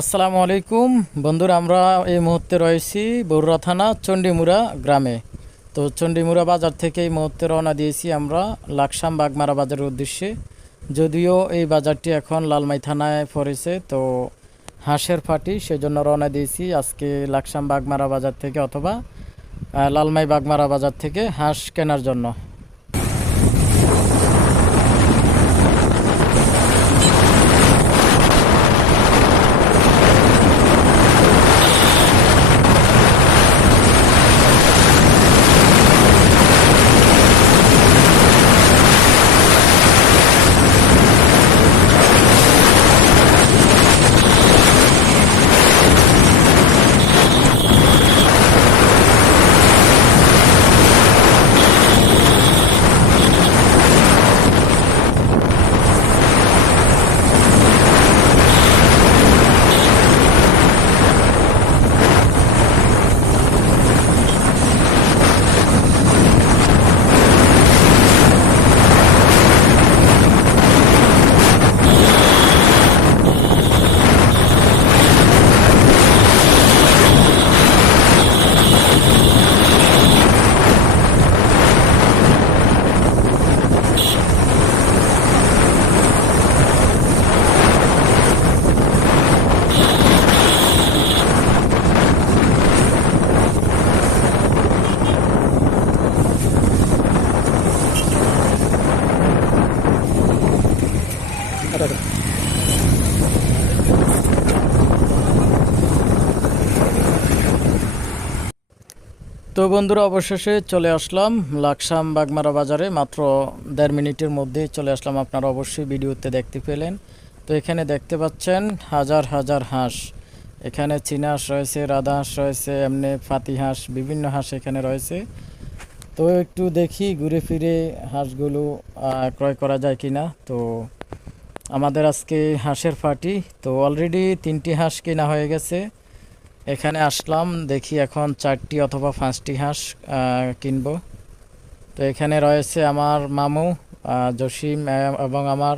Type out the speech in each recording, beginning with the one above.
আসসালামু আলাইকুম। বন্ধুরা, আমরা এই মুহূর্তে রয়েছি বরুড়া থানা চণ্ডীমুড়া গ্রামে। তো চণ্ডীমুড়া বাজার থেকে এই মুহূর্তে রওনা দিয়েছি আমরা লাকসাম বাগমারা বাজারের উদ্দেশ্যে। যদিও এই বাজারটি এখন লালমাই থানায় পড়েছে, তো হাঁসের ফাটি, সেজন্য রওনা দিয়েছি আজকে লাকসাম বাগমারা বাজার থেকে অথবা লালমাই বাগমারা বাজার থেকে হাঁস কেনার জন্য। তো বন্ধুরা, অবশেষে চলে আসলাম লাকসাম বাগমারা বাজারে। মাত্র দেড় মিনিটের মধ্যে চলে আসলাম আপনারা অবশ্যই ভিডিওতে দেখতে পেলেন। তো এখানে দেখতে পাচ্ছেন হাজার হাজার হাঁস। এখানে চীনা হাঁস রয়েছে, রাধা হাঁস রয়েছে, এমনি ফাতি হাঁস, বিভিন্ন হাঁস এখানে রয়েছে। তো একটু দেখি ঘুরে ফিরে হাঁসগুলো ক্রয় করা যায় কিনা। তো আমাদের আজকে হাঁসের পার্টি তো অলরেডি তিনটি হাঁস কেনা হয়ে গেছে। এখানে আসলাম, দেখি এখন চারটি অথবা পাঁচটি হাঁস কিনব। তো এখানে রয়েছে আমার মামু জসিম এবং আমার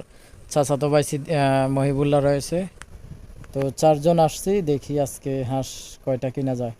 চাচাতো ভাই মহিবুল্লাহ রয়েছে। তো চারজন আসছি, দেখি আজকে হাঁস কয়টা কিনা যায়।